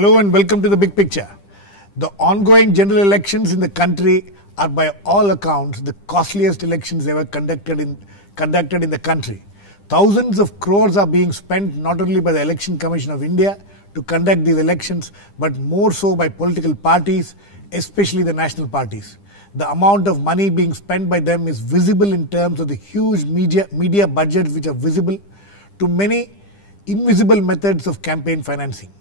Hello and welcome to the big picture. The ongoing general elections in the country are by all accounts the costliest elections ever conducted in the country. Thousands of crores are being spent not only by the Election Commission of India to conduct these elections, but more so by political parties, especially the national parties. The amount of money being spent by them is visible in terms of the huge media budgets which are visible to many invisible methods of campaign financing.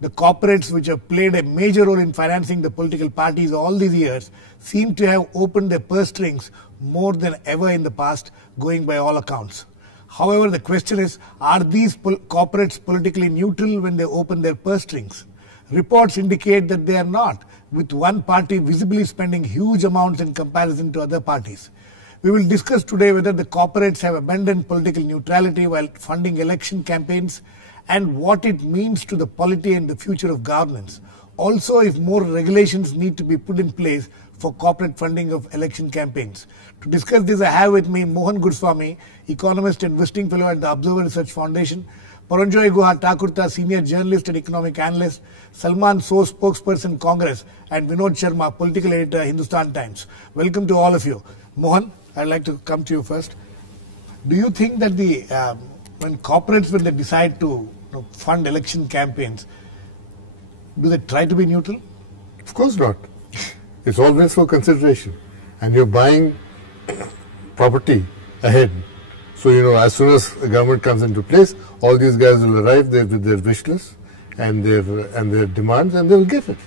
The corporates which have played a major role in financing the political parties all these years seem to have opened their purse strings more than ever in the past, going by all accounts. However, the question is, are these corporates politically neutral when they open their purse strings? Reports indicate that they are not, with one party visibly spending huge amounts in comparison to other parties. We will discuss today whether the corporates have abandoned political neutrality while funding election campaigns and what it means to the polity and the future of governance. Also, if more regulations need to be put in place for corporate funding of election campaigns. To discuss this, I have with me Mohan Guruswamy, Economist and Visiting Fellow at the Observer Research Foundation, Paranjoy Guha Thakurta, Senior Journalist and Economic Analyst, Salman, Spokesperson Congress, and Vinod Sharma, Political Editor, Hindustan Times. Welcome to all of you. Mohan, I'd like to come to you first. Do you think that when corporates, when they decide to fund election campaigns, do they try to be neutral? Of course not. It's always for consideration. And you're buying property ahead. So, as soon as the government comes into place, all these guys will arrive there with their wish list and their demands, and they will get it.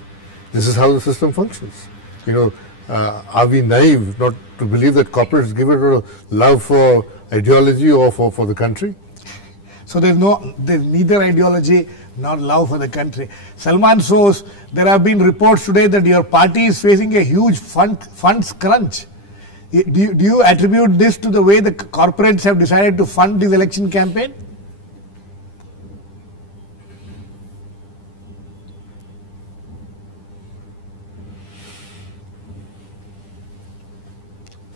This is how the system functions. Are we naive not to believe that corporates give it a love for ideology or for the country? So there's neither ideology nor love for the country. Salman, there have been reports today that your party is facing a huge funds crunch. Do you attribute this to the way the corporates have decided to fund this election campaign?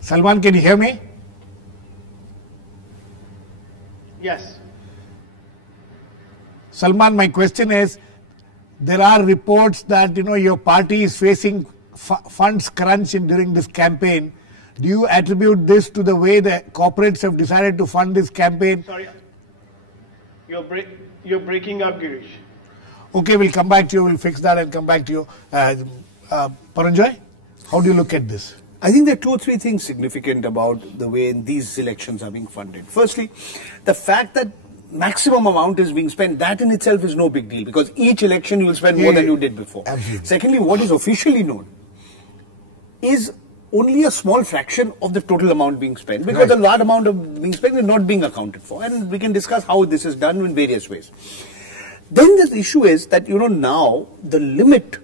Salman, can you hear me? Yes. Salman, my question is, there are reports that your party is facing funds crunch during this campaign. Do you attribute this to the way the corporates have decided to fund this campaign? Sorry, you're breaking up, Girish. Okay, we'll come back to you. We'll fix that and come back to you. Paranjoy, how do you look at this? I think there are two or three things significant about the way these elections are being funded. Firstly, the fact that maximum amount is being spent, that in itself is no big deal, because each election you will spend more than you did before. Absolutely. Secondly, what is officially known is only a small fraction of the total amount being spent, because a large amount of being spent is not being accounted for, and we can discuss how this is done in various ways. Then the issue is that now the limit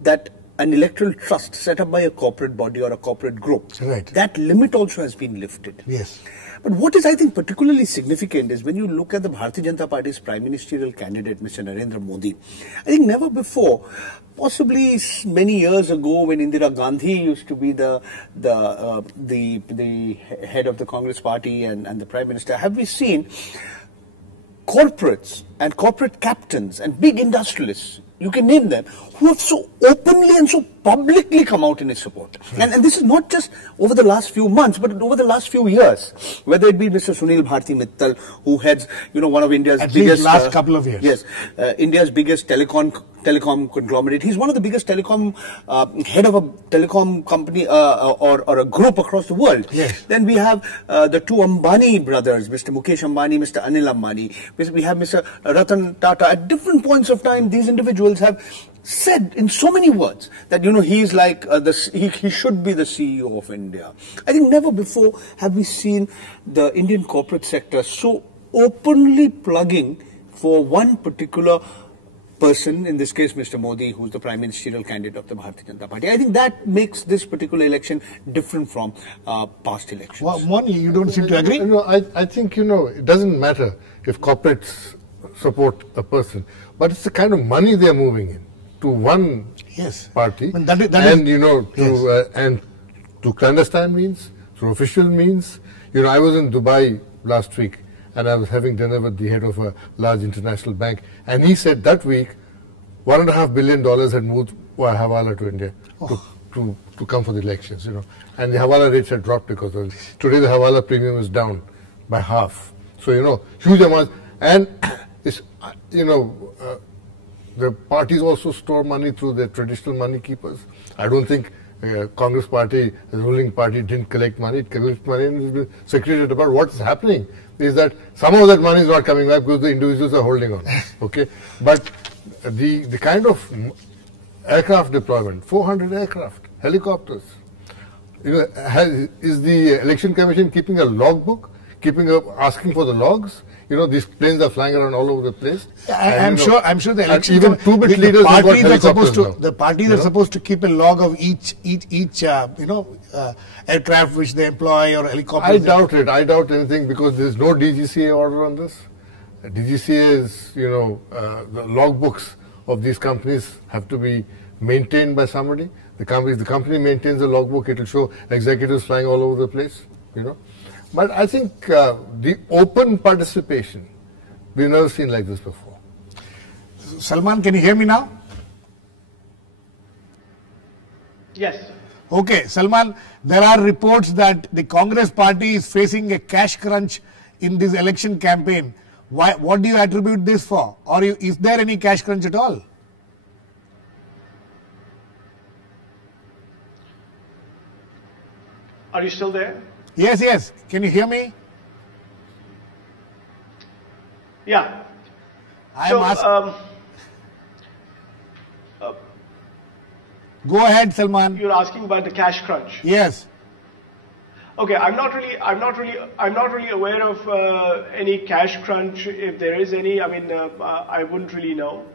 that an electoral trust set up by a corporate body or a corporate group, that limit also has been lifted. Yes. But what is, I think, particularly significant is when you look at the Bharatiya Janata Party's prime ministerial candidate, Mr. Narendra Modi. I think never before, possibly many years ago when Indira Gandhi used to be the head of the Congress party and the prime minister, have we seen corporates and corporate captains and big industrialists, you can name them, who have so openly and so publicly come out in his support. And this is not just over the last few months, but over the last few years. Whether it be Mr. Sunil Bharti Mittal, who heads, one of India's biggest... last couple of years. Yes. India's biggest telecom conglomerate. He's one of the biggest head of a telecom company or a group across the world. Yes. Then we have the two Ambani brothers, Mr. Mukesh Ambani, Mr. Anil Ambani. We have Mr. Ratan Tata. At different points of time, these individuals have said in so many words that he's like he should be the CEO of India. I think never before have we seen the Indian corporate sector so openly plugging for one particular person, in this case Mr. Modi, who's the prime ministerial candidate of the Bharatiya Janata Party. I think that makes this particular election different from past elections. Well, Mohan, you don't seem to agree? I think, it doesn't matter if corporates support a person, but it's the kind of money they're moving in to one party, and to clandestine means, through official means. I was in Dubai last week, and I was having dinner with the head of a large international bank, and he said that week $1.5 billion had moved via Hawala to India to come for the elections, and the Hawala rates had dropped because of it. Today the Hawala premium is down by half. So, huge amounts. And, it's, the parties also store money through their traditional money keepers. I don't think Congress party, the ruling party, didn't collect money. It collected money and has been secreted about what's happening. Is that some of that money is not coming back because the individuals are holding on. Okay, but the kind of aircraft deployment, 400 aircraft, helicopters. Is the Election Commission keeping a logbook, asking for the logs? These planes are flying around all over the place. I'm sure the election even two-bit leaders the parties are supposed to keep a log of each aircraft which they employ or helicopters. I doubt it. I doubt anything because there is no DGCA order on this. DGCA is, the logbooks of these companies have to be maintained by somebody. The company maintains a logbook. It will show executives flying all over the place. But I think the open participation, we've never seen like this before. Salman, can you hear me now? Yes. Okay, Salman, there are reports that the Congress party is facing a cash crunch in this election campaign. What do you attribute this for? Or is there any cash crunch at all? Are you still there? Yes, yes. Can you hear me? Yeah. Go ahead, Salman. You're asking about the cash crunch. Yes. Okay, I'm not really aware of any cash crunch. If there is any, I wouldn't really know.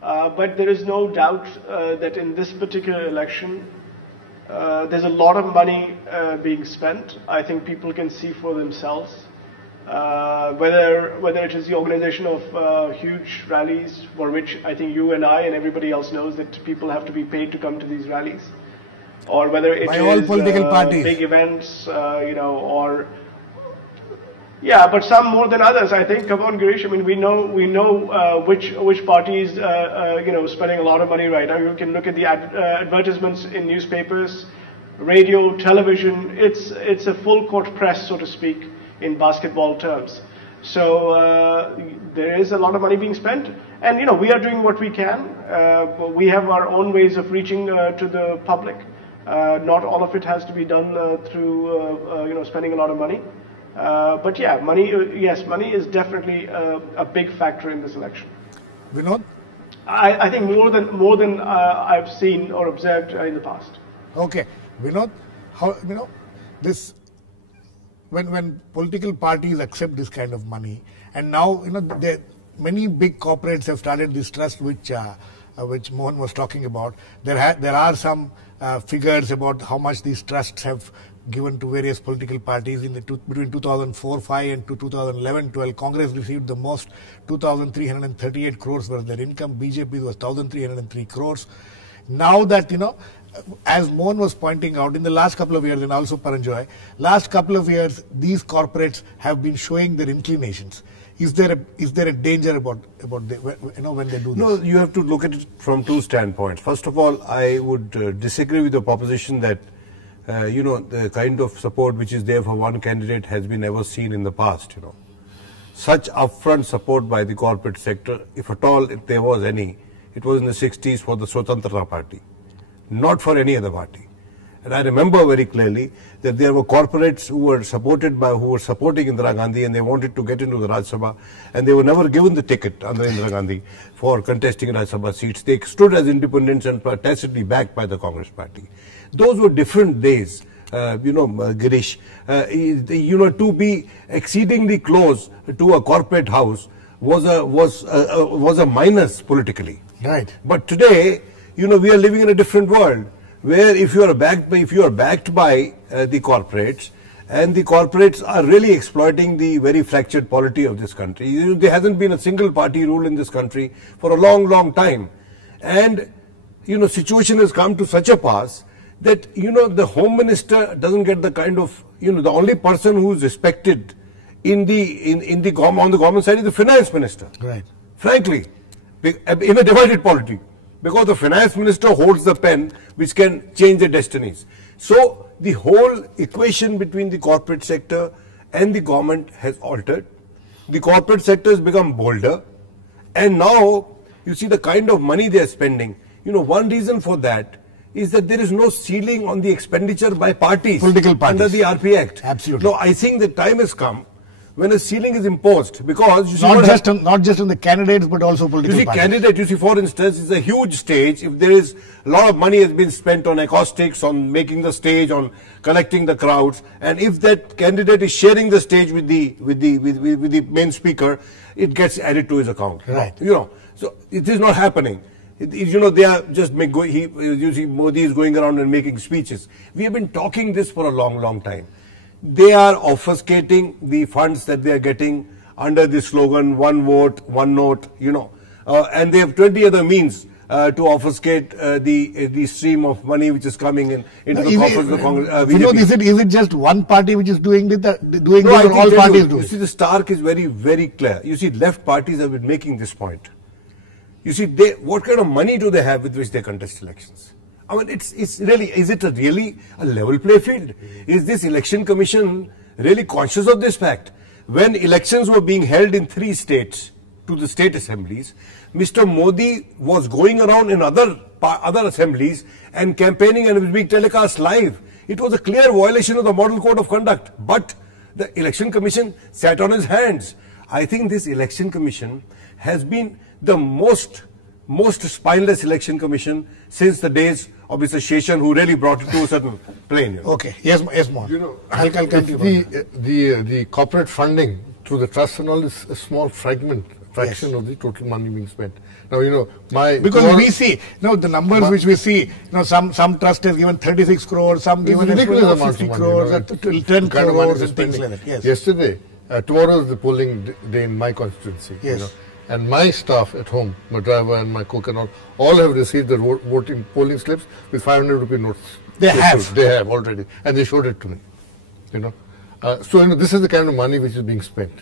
But there is no doubt that in this particular election, there's a lot of money being spent. I think people can see for themselves whether it is the organization of huge rallies for which I think you and I and everybody else knows that people have to be paid to come to these rallies, or whether it by all political parties, big events, but some more than others. I think. Come on, Girish. We know which parties spending a lot of money right now. You can look at the advertisements in newspapers, radio, television. It's a full court press, so to speak, in basketball terms. So there is a lot of money being spent, and we are doing what we can. We have our own ways of reaching to the public. Not all of it has to be done through spending a lot of money. But yeah, money is definitely a big factor in this election. Vinod? I think more than I've seen or observed in the past. Okay, Vinod, how this when political parties accept this kind of money, and now many big corporates have started this trust which Mohan was talking about. There are some figures about how much these trusts have given to various political parties between 2004-05 and to 2011-12. Congress received the most, 2,338 crores was their income. BJP was 1,303 crores. Now that, as Mohan was pointing out, in the last couple of years, and also Paranjoy, last couple of years, these corporates have been showing their inclinations. Is there a danger about when they do this? No, you have to look at it from two standpoints. First of all, I would disagree with the proposition that the kind of support which is there for one candidate has been never seen in the past. Such upfront support by the corporate sector, if at all if there was any, it was in the 60s for the Swatantrata party, not for any other party. And I remember very clearly that there were corporates who were supporting Indira Gandhi, and they wanted to get into the Rajya Sabha, and they were never given the ticket under Indira Gandhi for contesting Rajya Sabha seats. They stood as independents and were tacitly backed by the Congress party. Those were different days, Girish. To be exceedingly close to a corporate house was a minus politically. Right. But today, we are living in a different world, where if you are backed by the corporates, and the corporates are really exploiting the very fractured polity of this country. There hasn't been a single party rule in this country for a long, long time, and situation has come to such a pass that the Home Minister doesn't get the kind of the only person who is respected on the government side is the Finance Minister. Right. Frankly, in a divided polity. because the finance minister holds the pen which can change their destinies. So the whole equation between the corporate sector and the government has altered. The corporate sector has become bolder, and now you see the kind of money they are spending. You know, one reason for that is that there is no ceiling on the expenditure by parties, political parties, under the RP Act. Absolutely. No, I think the time has come when a ceiling is imposed, because you see not just on the candidates but also political parties. You see, for instance, it's a huge stage. If there is a lot of money has been spent on acoustics, on making the stage, on collecting the crowds, and if that candidate is sharing the stage with the main speaker, it gets added to his account. Right. You know, so it is not happening. You know, they are just you see, Modi is going around and making speeches. We have been talking this for a long, long time. They are obfuscating the funds that they are getting under the slogan, one vote, one note, you know, and they have 20 other means to obfuscate the stream of money which is coming into the coffers of the Congress. Vinod, is it just one party which is doing this, or all parties do it? You see, the stark is very, very clear. You see, left parties have been making this point. You see, what kind of money do they have with which they contest elections? I mean, it's really, is it really a level play field? Is this election commission really conscious of this fact? When elections were being held in 3 states to the state assemblies, Mr. Modi was going around in other assemblies and campaigning, and it was being telecast live. It was a clear violation of the Model Code of Conduct, but the election commission sat on his hands. I think this election commission has been the most spineless election commission since the days of Mr. Sheshan, who really brought it to a certain plane. You know. Okay, yes, Mohan. You know, I'll continue. The corporate funding through the trust and all is a small fraction of the total money being spent. Now, you know, because we see, the numbers which we see, some trust has given 36 crores, some given ridiculous 50 crores, 10 crores and things like that. Yes. Yesterday, tomorrow is the polling day in my constituency. Yes. You know, and my staff at home, my driver and my cook and all have received their polling slips with 500 rupee notes. They have already, and they showed it to me. You know, so you know, this is the kind of money which is being spent.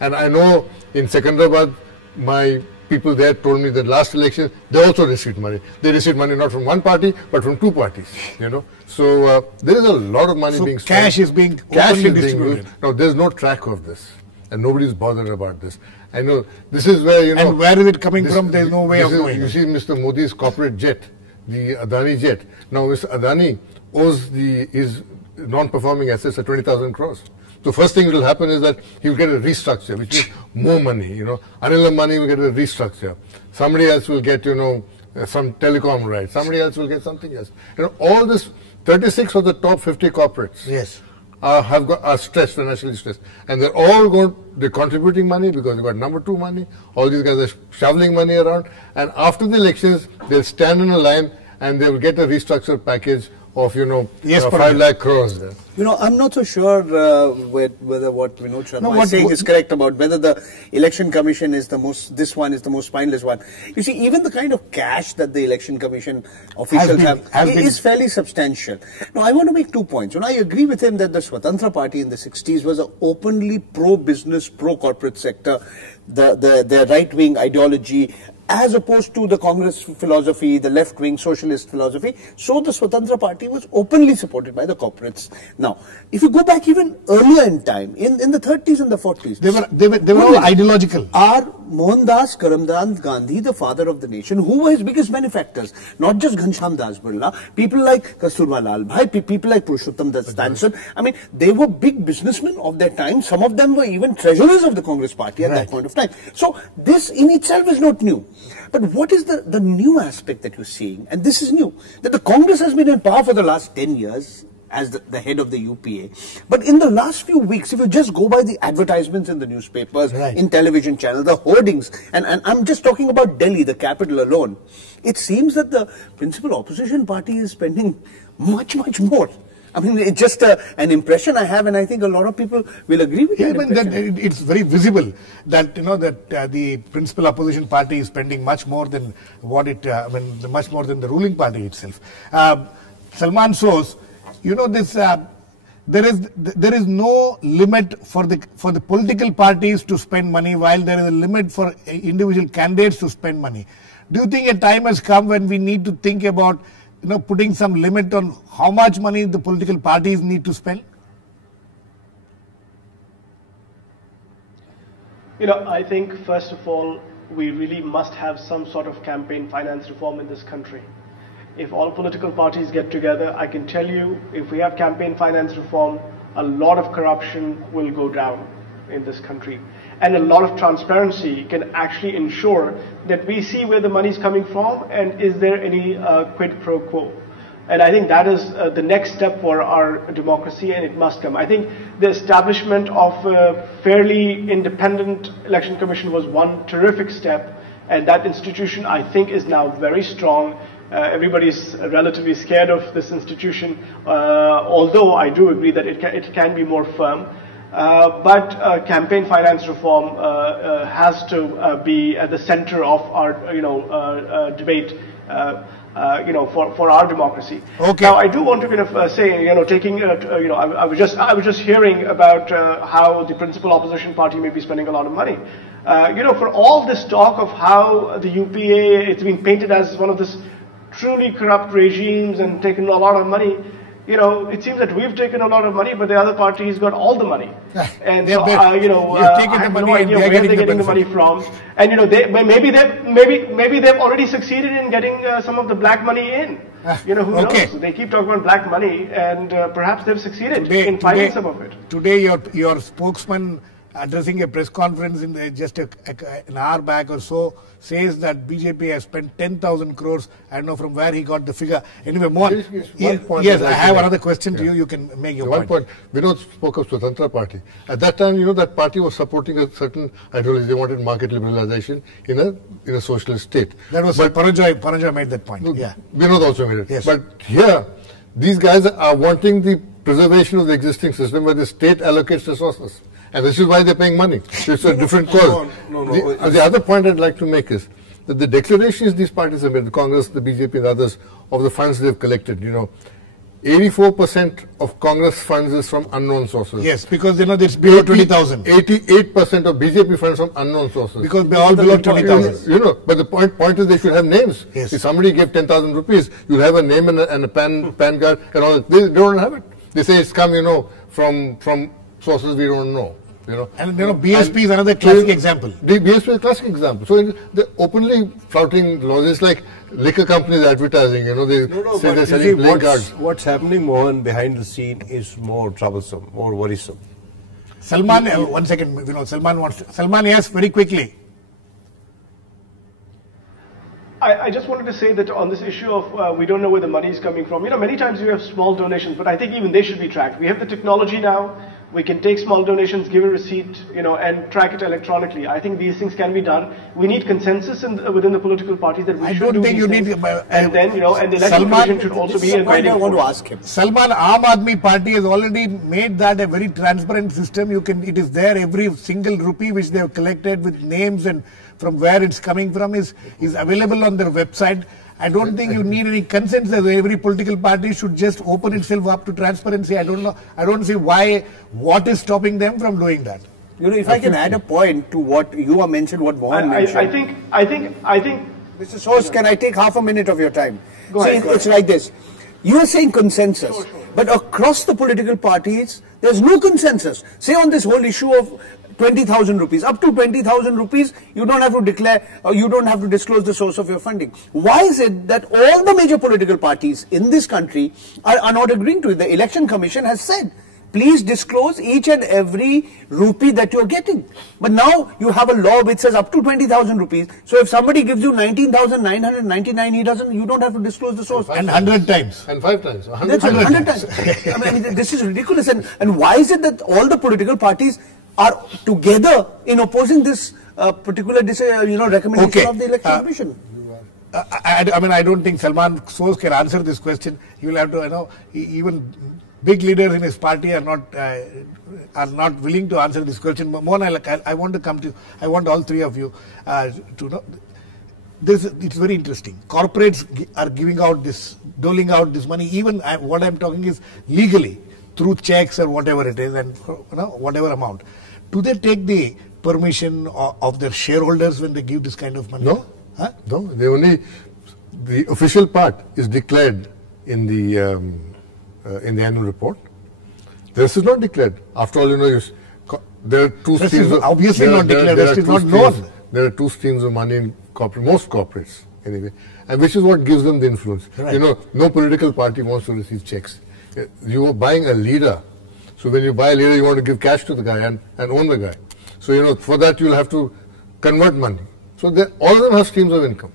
And I know in Secunderabad, my people there told me that last election they also received money. They received money not from one party but from 2 parties. You know, so there is a lot of money being spent. Cash is being distributed. Now there is no track of this, and nobody is bothered about this. I know this is where, you know. And where is it coming from? There is no way of knowing. You see Mr. Modi's corporate jet, the Adani jet. Now Mr. Adani owes his non-performing assets at 20,000 crores. So first thing that will happen is that he will get a restructure, which means more money. You know, Anil Ambani will get a restructure. Somebody else will get, you know, some telecom rights. Somebody else will get something else. You know, all this 36 of the top 50 corporates. Yes. Are stressed, financially stressed, and they're contributing money because they've got number 2 money. All these guys are shoveling money around, and after the elections, they'll stand in a line and they will get a restructured package of 5 lakh crores there. You know, I'm not so sure whether what Vinod Sharma is saying is correct about whether the election commission is this one is the most spineless one. You see, even the kind of cash that the election commission officials have is fairly substantial. Now, I want to make 2 points. And I agree with him that the Swatantra Party in the 60s was an openly pro-business, pro-corporate sector, the right-wing ideology, as opposed to the Congress philosophy, the left-wing socialist philosophy. So the Swatantra Party was openly supported by the corporates. Now, if you go back even earlier in time, in the 30s and the 40s, they were all ideological. Are Mohandas Karamchand Gandhi, the father of the nation, who were his biggest benefactors, not just Ghanshyam Das Birla, people like Kasturba Lal Bhai, people like Purushottam Das Stanson. I mean, they were big businessmen of their time. Some of them were even treasurers of the Congress Party at that point of time. So this in itself is not new. But what is the new aspect that you're seeing? And this is new, that the Congress has been in power for the last 10 years as the head of the UPA. But in the last few weeks, if you just go by the advertisements in the newspapers, in television channels, the hoardings, and I'm just talking about Delhi, the capital alone, it seems that the principal opposition party is spending much, much more. I mean, it's just an impression I have, and I think a lot of people will agree with that. It's very visible that the principal opposition party is spending much more than much more than the ruling party itself. Salman shows, there is no limit for the political parties to spend money, while there is a limit for individual candidates to spend money. Do you think a time has come when we need to think about, putting some limit on how much money the political parties need to spend? I think first of all, we really must have some sort of campaign finance reform in this country. If all political parties get together, I can tell you, if we have campaign finance reform, a lot of corruption will go down in this country. And a lot of transparency can actually ensure that we see where the money is coming from and is there any quid pro quo. And I think that is the next step for our democracy, and it must come. I think the establishment of a fairly independent election commission was one terrific step, and that institution, I think, is now very strong. Everybody's relatively scared of this institution, although I do agree that it can be more firm. But campaign finance reform has to be at the center of our, debate. For our democracy. Okay. Now, I do want to kind of say, I was just hearing about how the principal opposition party may be spending a lot of money. For all this talk of how the UPA, it's been painted as one of this truly corrupt regimes and taken a lot of money. It seems that we've taken a lot of money, but the other party's got all the money. And so, I have no idea where they're getting the money from. And maybe they've already succeeded in getting some of the black money in. Who knows? They keep talking about black money, and perhaps they've succeeded in finding some of it. Today, your spokesman, addressing a press conference in just an hour back or so, says that BJP has spent 10,000 crores. I don't know from where he got the figure. Anyway, Mohan, yes, I have another question to you. You can make your point. One point. Vinod spoke of Swatantra Party. At that time, that party was supporting a certain ideology. They wanted market liberalization in a socialist state. That was Paranjoy made that point. Yeah. Vinod also made it. Yes. But here, these guys are wanting the preservation of the existing system where the state allocates resources. And this is why they're paying money. It's a different cause. The other point I'd like to make is that the declarations these parties have made, the Congress, the BJP and others, of the funds they've collected, 84% of Congress funds is from unknown sources. Yes, because it's below 20,000. 88% of BJP funds from unknown sources. Because they're all below 20,000. But the point is they should have names. Yes. If somebody gave 10,000 rupees, you'll have a name and a PAN card and all that. They don't have it. They say it's come, from sources we don't know. And BSP is another classic example. The BSP is a classic example. So they're openly flouting laws. It's like liquor companies advertising. They say they're selling playing cards. What's happening, Mohan, behind the scene is more troublesome, more worrisome. Salman, 1 second, Salman, yes, very quickly. I just wanted to say that on this issue of we don't know where the money is coming from. Many times you have small donations, but I think even they should be tracked. We have the technology now. We can take small donations, give a receipt, and track it electronically. I think these things can be done. We need consensus within the political parties that we should do these things. And then, and the election commission should also be a guiding force. I want to ask him. Salman, Aam Aadmi Party has already made that a very transparent system. It is there, every single rupee which they have collected with names and from where it's coming from is available on their website. I don't think you need any consensus. Every political party should just open itself up to transparency. I don't know. I don't see what is stopping them from doing that. If I can add a point to what you have mentioned, what Mohan mentioned. I think. Mr. Source, can I take half a minute of your time? Go ahead. It's like this. You are saying consensus, but across the political parties, there's no consensus. Say on this whole issue of 20,000 rupees. Up to 20,000 rupees, you don't have to declare, or you don't have to disclose the source of your funding. Why is it that all the major political parties in this country are not agreeing to it? The Election Commission has said, please disclose each and every rupee that you're getting. But now you have a law which says up to 20,000 rupees. So if somebody gives you 19,999, you don't have to disclose the source. And 100 times. And 5 times. 100 times. I mean, this is ridiculous. And why is it that all the political parties are together in opposing this particular recommendation of the Election Commission? I don't think Salman Source can answer this question. He will have to, even big leaders in his party are not willing to answer this question. Mohan, I want to come to you. I want all three of you to know. It's very interesting. Corporates are doling out this money. Even what I'm talking is legally, through checks or whatever it is, and whatever amount. Do they take the permission of their shareholders when they give this kind of money? No. Huh? No, the official part is declared in the annual report. The rest is not declared. After all, there are two Rest streams. is obviously not declared. Rest is not known. There are two streams of money in most corporates anyway, and which is what gives them the influence. Right. No political party wants to receive checks. You are buying a leader. So when you buy a leader, you want to give cash to the guy and own the guy. So, for that you'll have to convert money. So all of them have streams of income.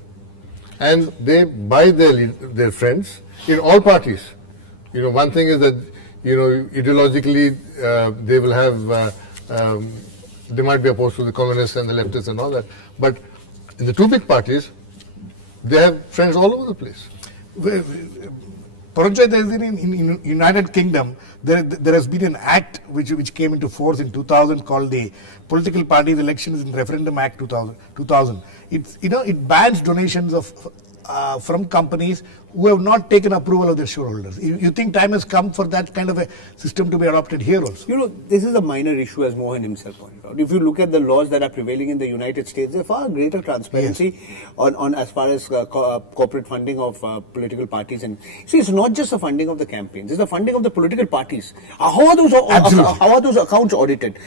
And they buy their friends in all parties. One thing is that, ideologically they will have, they might be opposed to the communists and the leftists and all that. But in the two big parties, they have friends all over the place. Paranjoy, in United Kingdom, there has been an act which came into force in 2000 called the Political Parties Elections and Referendum Act 2000. It bans donations from companies who have not taken approval of their shareholders. You think time has come for that kind of a system to be adopted here also? This is a minor issue, as Mohan himself pointed out. If you look at the laws that are prevailing in the United States, there's far greater transparency on as far as corporate funding of political parties. And see, it's not just the funding of the campaigns; it's the funding of the political parties. How are those accounts audited?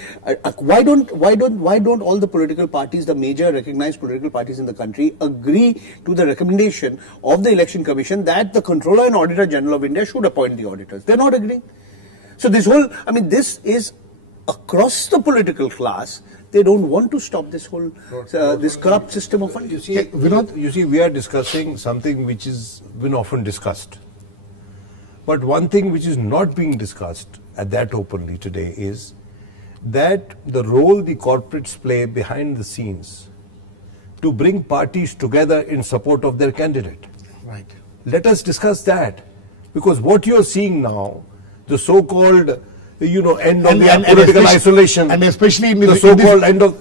Why don't all the political parties, the major recognized political parties in the country, agree to the recommendation of the Election Commission that the Controller and Auditor General of India should appoint the auditors? They're not agreeing. So this is across the political class. They don't want to stop this whole this corrupt system of funding. You see, Vinod, we are discussing something which has been often discussed. But one thing which is not being discussed at that openly today is that the role the corporates play behind the scenes to bring parties together in support of their candidate. Right. Let us discuss that, because what you are seeing now, the so-called, end of the political isolation, and especially in the so-called end of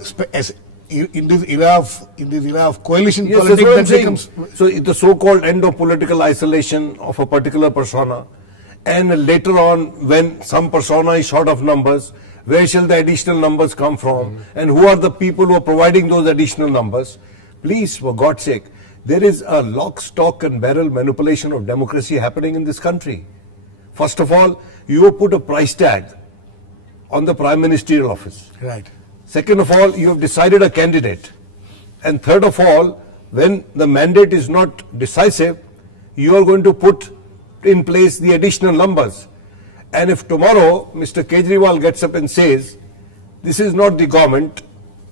in this era of coalition yes, politics, that becomes so the so-called end of political isolation of a particular persona, and later on, when some persona is short of numbers, where shall the additional numbers come from, and who are the people who are providing those additional numbers? Please, for God's sake, there is a lock, stock and barrel manipulation of democracy happening in this country. First of all, you have put a price tag on the Prime Ministerial office. Right. Second of all, you have decided a candidate. And third of all, when the mandate is not decisive, you are going to put in place the additional numbers. And if tomorrow Mr. Kejriwal gets up and says, this is not the government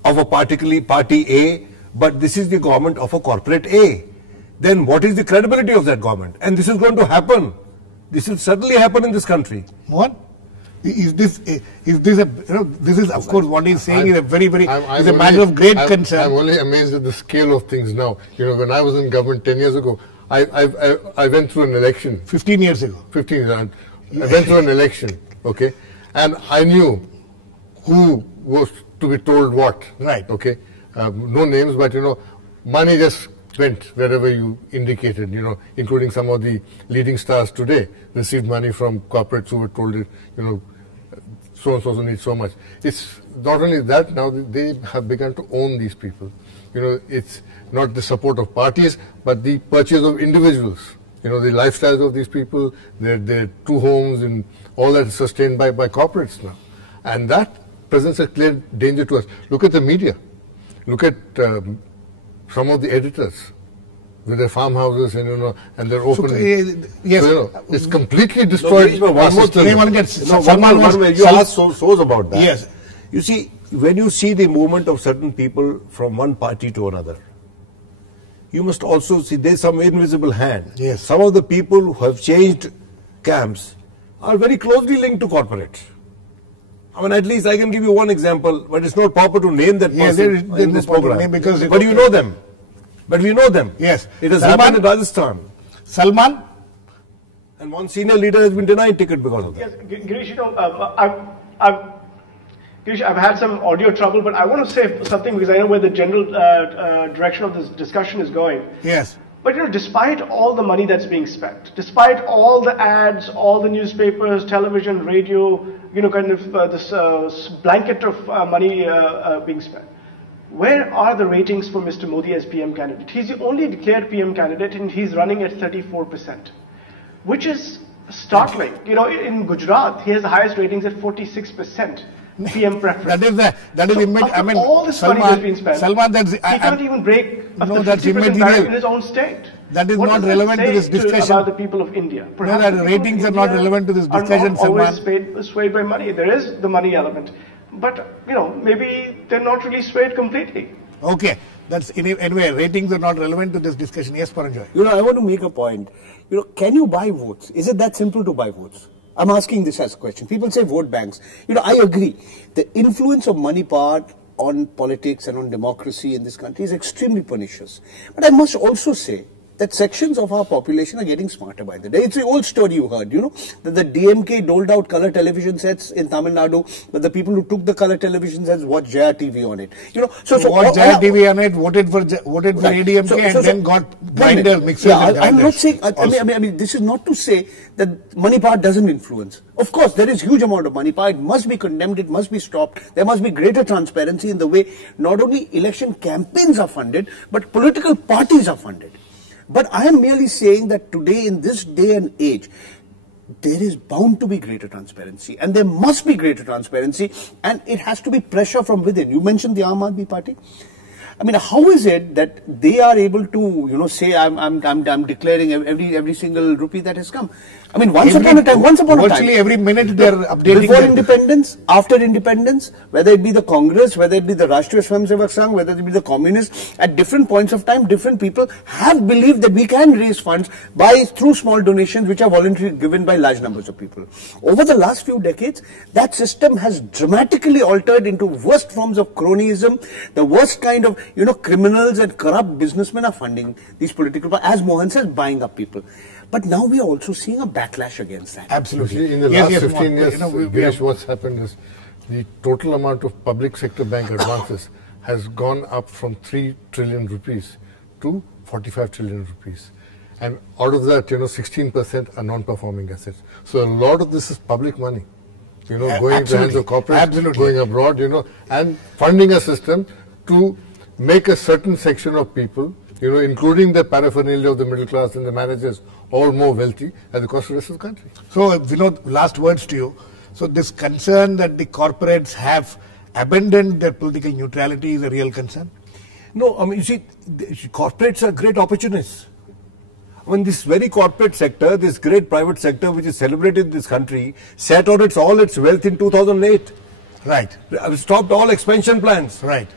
of a particular party A, but this is the government of a corporate A, then what is the credibility of that government? And this is going to happen. This will certainly happen in this country. What? This is of course what he's saying is a very, is a matter of great concern. I'm only amazed at the scale of things now. When I was in government 10 years ago, I went through an election. 15 years ago. 15 years. I went through an election, okay, and I knew who was to be told what. Right. Okay. No names, but money just went wherever you indicated, including some of the leading stars today received money from corporates who were told it, so and so needs so much. It's not only that, now they have begun to own these people. It's not the support of parties, but the purchase of individuals. The lifestyles of these people, their two homes, and all that is sustained by corporates now. And that presents a clear danger to us. Look at the media. Look at some of the editors with their farmhouses and their open. Yes, so, it's completely destroyed. One more thing. You asked so's about that. Yes. You see, when you see the movement of certain people from one party to another, you must also see there's some invisible hand. Yes. Some of the people who have changed camps are very closely linked to corporates. At least I can give you one example, but it's not proper to name that person in this program. But you know them. But we know them. Yes. It has happened in Rajasthan. Salman? And one senior leader has been denied ticket because of that. Yes, Girish, Girish, I've had some audio trouble, but I want to say something because I know where the general direction of this discussion is going. Yes. But despite all the money that's being spent, despite all the ads, all the newspapers, television, radio, this blanket of money being spent, where are the ratings for Mr. Modi as PM candidate? He's the only declared PM candidate and he's running at 34%, which is startling. You know, in Gujarat, he has the highest ratings at 46%. PM preference. That is I mean, all this money has been spent. Salman, he can't even break the 50% barrier in his own state. That is not relevant to this discussion. About the people of India. Perhaps no, that ratings are not relevant to this discussion, Salman. Always swayed by money. There is the money element, but you know, maybe they're not really swayed completely. Okay, that's anyway. Ratings are not relevant to this discussion. Yes, Paranjoy. You know, I want to make a point. You know, can you buy votes? Is it that simple to buy votes? I'm asking this as a question. People say vote banks. You know, I agree. The influence of money power on politics and on democracy in this country is extremely pernicious. But I must also say that sections of our population are getting smarter by the day. It's the old story you heard, you know, that the DMK doled out color television sets in Tamil Nadu, but the people who took the color television sets watched Jaya TV on it. You know, so watched Jaya TV on it, voted for ADMK, and then got grinders, mixers. Yeah, I'm not saying. I mean, this is not to say that money power doesn't influence. Of course, there is huge amount of money power. It must be condemned. It must be stopped. There must be greater transparency in the way not only election campaigns are funded, but political parties are funded. But I am merely saying that today, in this day and age, there is bound to be greater transparency, and there must be greater transparency, and it has to be pressure from within. You mentioned the Aam Aadmi Party. I mean, how is it that they are able to, you know, say I'm declaring every single rupee that has come? I mean, once upon a time, virtually every minute they are updating. Before independence, after independence, whether it be the Congress, whether it be the Rashtriya Swayamsevak Sangh, whether it be the Communists, at different points of time, different people have believed that we can raise funds through small donations which are voluntarily given by large numbers of people. Over the last few decades, that system has dramatically altered into worst forms of cronyism. The worst kind of, you know, criminals and corrupt businessmen are funding these political, as Mohan says, buying up people. But now we are also seeing a backlash against that. Absolutely. In the last 15 years, Girish, what's happened is the total amount of public sector bank advances has gone up from 3 trillion rupees to 45 trillion rupees. And out of that, you know, 16% are non-performing assets. So a lot of this is public money, you know, going into the hands of corporates, going abroad, you know, and funding a system to make a certain section of people, you know, including the paraphernalia of the middle class and the managers, all more wealthy at the cost of the rest of the country. So, Vinod, last words to you. So, this concern that the corporates have abandoned their political neutrality is a real concern? No, I mean, you see, corporates are great opportunists. I mean, this very corporate sector, this great private sector which is celebrated in this country, sat on all its wealth in 2008. Right. Stopped all expansion plans. Right.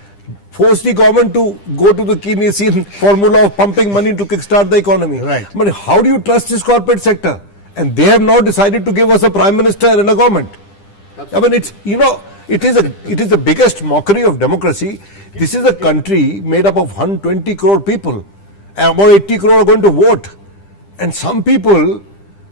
Forced the government to go to the Keynesian formula of pumping money to kickstart the economy. Right. But how do you trust this corporate sector? And they have now decided to give us a prime minister and a government. Absolutely. I mean, it's, you know, it is the biggest mockery of democracy. This is a country made up of 120 crore people, and about 80 crore are going to vote. And some people,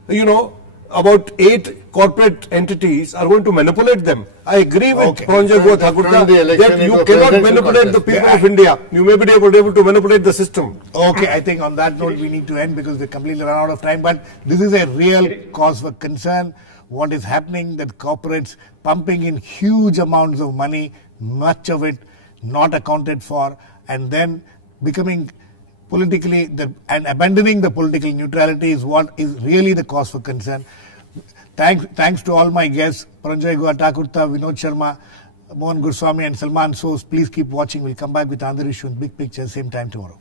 you know, about 8 corporate entities are going to manipulate them. I agree with Paranjoy, Guha, Thakurta that you cannot manipulate the people of India. You may be able to manipulate the system. Okay, I think on that note we need to end because we're completely run out of time. But this is a real cause for concern. What is happening, that corporates pumping in huge amounts of money, much of it not accounted for, and then becoming politically and abandoning the political neutrality is what is really the cause for concern. Thanks to all my guests, Paranjoy, Guha, Thakurta, Vinod Sharma, Mohan, Guruswamy and Salman. So please keep watching. We'll come back with another issue in Big Picture, same time tomorrow.